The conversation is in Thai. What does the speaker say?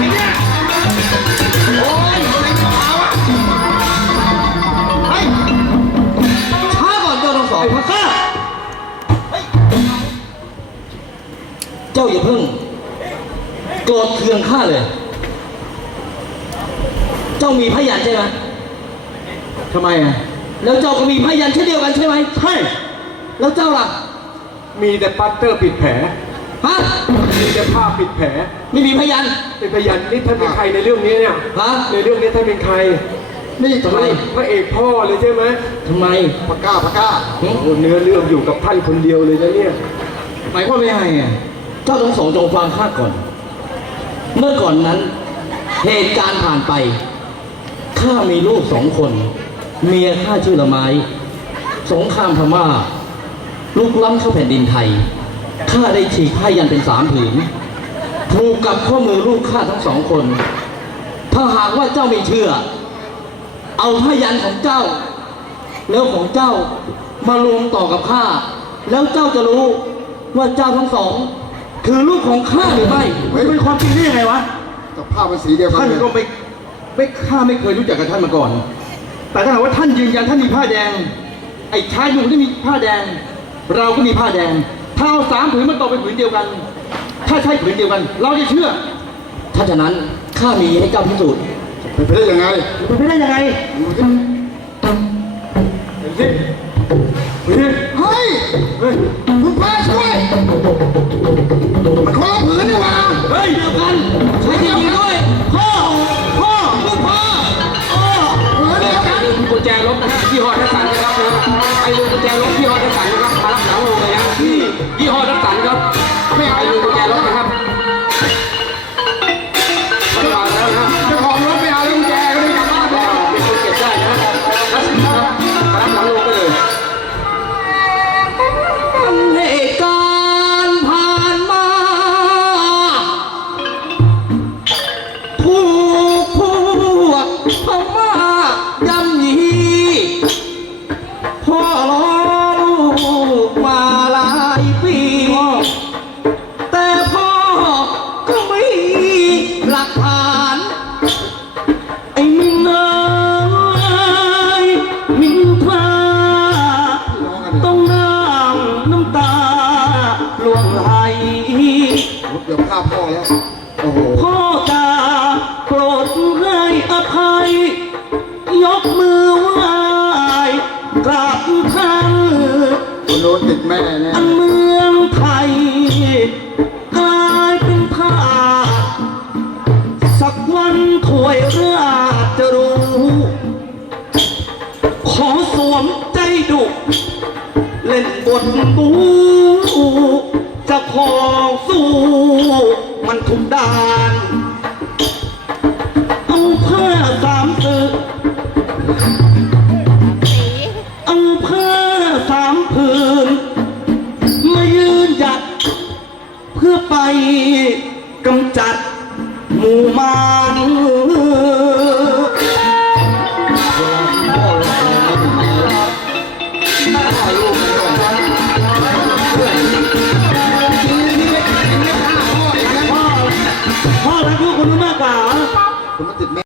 เนี่ยโอ้ยอะไรจะเอาอะเฮ้ยช้าอนเจ้าทั้งสอข้าเจ้าอย่าเพิ่งโกรธเคืองข้าเลย เจ้ามีพยันใช่ไหมทำไมอะ แล้วเจ้าก็มีพยันเช่นเดียวกันใช่ไหม ใช่ แล้วเจ้าล่ะ มีแต่ปัตเตอร์ปิดแผล ฮะ มีแต่ผ้าปิดแผล ไม่มีพยันเป็นพยานนี่ท่านเป็นใครในเรื่องนี้เนี่ยฮะในเรื่องนี้ท่านเป็นใครนี่ทำไมพระเอกพ่อเลยใช่ไหมทำไมปากก้าปากก้าหึโอ้เนื้อเรื่องอยู่กับท่านคนเดียวเลยนะเนี่ยหมายความว่ายังไงอะเจ้าทั้งสองจงฟังข้าก่อน เมื่อก่อนนั้น เหตุการณ์ผ่านไปข้ามีลูกสองคน เมียข้าชื่อละไม้สงครามพม่าลุกล้ำเข้าแผ่นดินไทย ข้าได้ฉีกผ้ายันเป็นสามผืนผูกกับข้อมือลูกข้าทั้งสองคน ถ้าหากว่าเจ้าไม่เชื่อ เอาผ้ายันของเจ้า แล้วของเจ้ามารวมต่อกับข้า แล้วเจ้าจะรู้ว่าเจ้าทั้งสอง คือลูกของข้าหรือไม่เฮ้ยเป็นความจริงได้ยังไงวะกับผ้ามันสีเดียวกันท่านเลยก็ไม่ไม่ข้าไม่เคยรู้จักกับท่านมาก่อน แต่ถ้าหากว่าท่านยืนยันท่านมีผ้าแดง ไอ้ชายหนุ่มที่มีผ้าแดง เราก็มีผ้าแดง ถ้าเอาสามผืนมาต่อเป็นผืนเดียวกัน ถ้าใช่ผืนเดียวกัน เราจะเชื่อ ถ้าฉะนั้นข้ามีให้เจ้าพิสูจน์เป็นไปได้ยังไงเป็นไปได้ยังไงเห็นสิเฮ้ยเฮ้ยเฮ้ยคุณพระช่วย มันคนละผืนนี่หว่าเฮ้ยเดียวกันใช่จริงๆด้วยพ่อพ่อลูกพ่อพ่อผืนเดียวกันกุญแจรถนะฮะยี่ห้อทักษัณนะครับนะไอ้ลืมกุญแจรถยี่ห้อทักษัณนะครับมารับหลังลงเลยนะที่ ยี่ห้อทักษัณครับไม่เอาลืมกุญแจรถนะครับไม่เอาแล้วนะเจ้าของรถไม่เอาแล้วกุญแจก็ไม่กลับบ้านแล้วเป็นคนเก็บได้นะทักษิครับมารับหลังลงก็เลยเหตุการณ์ผ่านมาถูกพวกพม่ายำยีพ่อรอลู เกือบฆ่าพ่อแล้ว โอ้โห พ่อตาโปรดให้อภัย ยกมือไหว้กราบท่านคนโน้นติดแม่แน่อันเมืองไทยกลายเป็นทาสสักวันถวยราชจะรู้ ขอสวมใจดุ เล่นบทบู จะขอสู้ มันทุกด้าน เอาผ้าสามสึกเอาผ้าสามผืน มายืนหยัด เพื่อไปกำจัดหมู่มาร คนนี้มากกว่าคนนั้นติดแม่